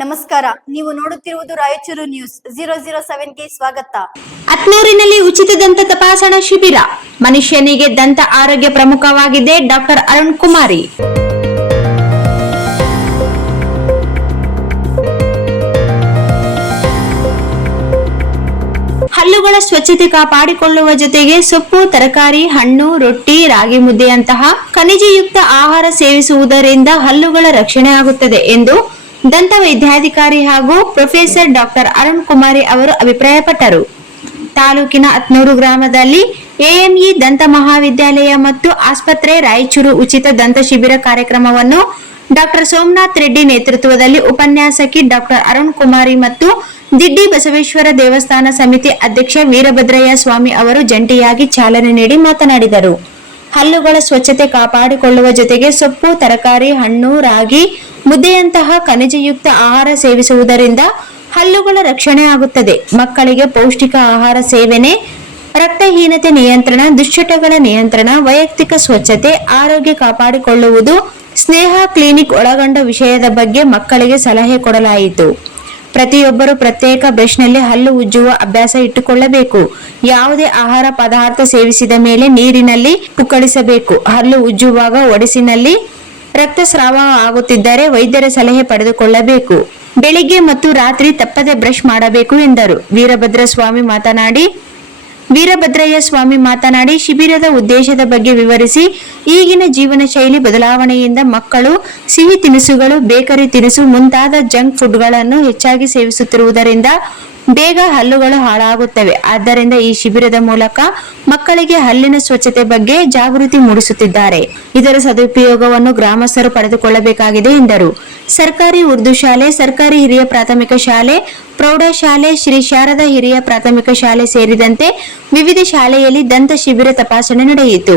ನಮಸ್ಕಾರ, ನೀವು ನೋಡುತ್ತಿರುವುದು ರಾಯಚೂರು ನ್ಯೂಸ್ 007ಗೆ ಸ್ವಾಗತ. ಅತ್ನೂರಿನಲ್ಲಿ ಉಚಿತ ದಂತ ತಪಾಸಣಾ ಶಿಬಿರ. ಮನುಷ್ಯನಿಗೆ ದಂತ ಆರೋಗ್ಯ ಪ್ರಮುಖವಾಗಿದೆ. ಡಾಕ್ಟರ್ ಅರುಣ್ ಕುಮಾರಿ. ಹಲ್ಲುಗಳ ಸ್ವಚ್ಛತೆ ಕಾಪಾಡಿಕೊಳ್ಳುವ ಜೊತೆಗೆ ಸೊಪ್ಪು, ತರಕಾರಿ, ಹಣ್ಣು, ರೊಟ್ಟಿ, ರಾಗಿ ಮುದ್ದೆಯಂತಹ ಖನಿಜಯುಕ್ತ ಆಹಾರ ಸೇವಿಸುವುದರಿಂದ ಹಲ್ಲುಗಳ ರಕ್ಷಣೆ ಆಗುತ್ತದೆ ಎಂದು ದಂತ ವೈದ್ಯಾಧಿಕಾರಿ ಹಾಗೂ ಪ್ರೊಫೆಸರ್ ಡಾಕ್ಟರ್ ಅರುಣ್ ಕುಮಾರಿ ಅವರು ಅಭಿಪ್ರಾಯಪಟ್ಟರು. ತಾಲೂಕಿನ ಅತ್ನೂರು ಗ್ರಾಮದಲ್ಲಿ ಎಎಂಇ ದಂತ ಮಹಾವಿದ್ಯಾಲಯ ಮತ್ತು ಆಸ್ಪತ್ರೆ ರಾಯಚೂರು ಉಚಿತ ದಂತ ಶಿಬಿರ ಕಾರ್ಯಕ್ರಮವನ್ನು ಡಾಕ್ಟರ್ ಸೋಮನಾಥ್ ರೆಡ್ಡಿ ನೇತೃತ್ವದಲ್ಲಿ ಉಪನ್ಯಾಸಕಿ ಡಾಕ್ಟರ್ ಅರುಣ್ ಕುಮಾರಿ ಮತ್ತು ದಿಡ್ಡಿ ಬಸವೇಶ್ವರ ದೇವಸ್ಥಾನ ಸಮಿತಿ ಅಧ್ಯಕ್ಷ ವೀರಭದ್ರಯ್ಯ ಸ್ವಾಮಿ ಅವರು ಜಂಟಿಯಾಗಿ ಚಾಲನೆ ನೀಡಿ ಮಾತನಾಡಿದರು. ಹಲ್ಲುಗಳ ಸ್ವಚ್ಛತೆ ಕಾಪಾಡಿಕೊಳ್ಳುವ ಜೊತೆಗೆ ಸೊಪ್ಪು, ತರಕಾರಿ, ಹಣ್ಣು, ರಾಗಿ ಮುದ್ದೆಯಂತಹ ಖನಿಜಯುಕ್ತ ಆಹಾರ ಸೇವಿಸುವುದರಿಂದ ಹಲ್ಲುಗಳ ರಕ್ಷಣೆ ಆಗುತ್ತದೆ. ಮಕ್ಕಳಿಗೆ ಪೌಷ್ಟಿಕ ಆಹಾರ ಸೇವನೆ, ರಕ್ತಹೀನತೆ ನಿಯಂತ್ರಣ, ದುಶ್ಚಟಗಳ ನಿಯಂತ್ರಣ, ವೈಯಕ್ತಿಕ ಸ್ವಚ್ಛತೆ, ಆರೋಗ್ಯ ಕಾಪಾಡಿಕೊಳ್ಳುವುದು, ಸ್ನೇಹ ಕ್ಲಿನಿಕ್ ಒಳಗೊಂಡ ವಿಷಯದ ಬಗ್ಗೆ ಮಕ್ಕಳಿಗೆ ಸಲಹೆ ಕೊಡಲಾಯಿತು. ಪ್ರತಿಯೊಬ್ಬರು ಪ್ರತ್ಯೇಕ ಬ್ರಷ್ನಲ್ಲಿ ಹಲ್ಲು ಉಜ್ಜುವ ಅಭ್ಯಾಸ ಇಟ್ಟುಕೊಳ್ಳಬೇಕು. ಯಾವುದೇ ಆಹಾರ ಪದಾರ್ಥ ಸೇವಿಸಿದ ಮೇಲೆ ನೀರಿನಲ್ಲಿ ಪುಕ್ಕಳಿಸಬೇಕು. ಹಲ್ಲು ಉಜ್ಜುವಾಗ ಒಡಿಸಿನಲ್ಲಿ ರಕ್ತಸ್ರಾವ ಆಗುತ್ತಿದ್ದರೆ ವೈದ್ಯರ ಸಲಹೆ ಪಡೆದುಕೊಳ್ಳಬೇಕು. ಬೆಳಿಗ್ಗೆ ಮತ್ತು ರಾತ್ರಿ ತಪ್ಪದೆ ಬ್ರಷ್ ಮಾಡಬೇಕು ಎಂದರು. ವೀರಭದ್ರಯ್ಯ ಸ್ವಾಮಿ ಮಾತನಾಡಿ ಶಿಬಿರದ ಉದ್ದೇಶದ ಬಗ್ಗೆ ವಿವರಿಸಿ, ಈಗಿನ ಜೀವನ ಶೈಲಿ ಬದಲಾವಣೆಯಿಂದ ಮಕ್ಕಳು ಸಿಹಿ ತಿನಿಸುಗಳು, ಬೇಕರಿ ತಿನಿಸು ಮುಂತಾದ ಜಂಕ್ ಫುಡ್ಗಳನ್ನು ಹೆಚ್ಚಾಗಿ ಸೇವಿಸುತ್ತಿರುವುದರಿಂದ ಬೇಗ ಹಲ್ಲುಗಳು ಹಾಳಾಗುತ್ತವೆ. ಆದ್ದರಿಂದ ಈ ಶಿಬಿರದ ಮೂಲಕ ಮಕ್ಕಳಿಗೆ ಹಲ್ಲಿನ ಸ್ವಚ್ಛತೆ ಬಗ್ಗೆ ಜಾಗೃತಿ ಮೂಡಿಸುತ್ತಿದ್ದಾರೆ. ಇದರ ಸದುಪಯೋಗವನ್ನು ಗ್ರಾಮಸ್ಥರು ಪಡೆದುಕೊಳ್ಳಬೇಕಾಗಿದೆ ಎಂದರು. ಸರ್ಕಾರಿ ಉರ್ದು ಶಾಲೆ, ಸರ್ಕಾರಿ ಹಿರಿಯ ಪ್ರಾಥಮಿಕ ಶಾಲೆ, ಪ್ರೌಢಶಾಲೆ, ಶ್ರೀ ಶಾರದಾ ಹಿರಿಯ ಪ್ರಾಥಮಿಕ ಶಾಲೆ ಸೇರಿದಂತೆ ವಿವಿಧ ಶಾಲೆಯಲ್ಲಿ ದಂತ ಶಿಬಿರ ತಪಾಸಣೆ ನಡೆಯಿತು.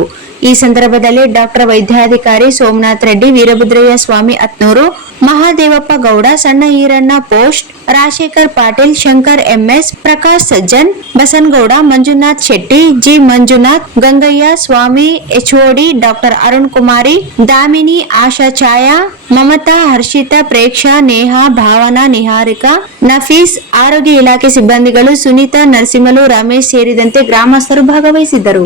ಈ ಸಂದರ್ಭದಲ್ಲಿ ಡಾಕ್ಟರ್ ವೈದ್ಯಾಧಿಕಾರಿ ಸೋಮನಾಥ್ ರೆಡ್ಡಿ, ವೀರಭದ್ರಯ್ಯ ಸ್ವಾಮಿ ಅತ್ನೂರು, Mahadevappa Gowda, Sanna Iranna post, Rajashekar Patil, Shankar MS, Prakash Sajjan, Basanagouda, Manjunath Shetty, G Manjunath, Gangaiah Swamy, HOD doctor Arun Kumari, Damini, Asha, Chhaya, Mamata, Harshita, Preksha, Neha, Bhavana, Niharika, Nafees, ಆರೋಗ್ಯ ಇಲಾಖೆ ಸಿಬ್ಬಂದಿಗಳು ಸುನೀತಾ, ನರಸಿಂಹಲು, ರಮೇಶ್ ಸೇರಿದಂತೆ ಗ್ರಾಮಸ್ಥರು ಭಾಗವಹಿಸಿದ್ದರು.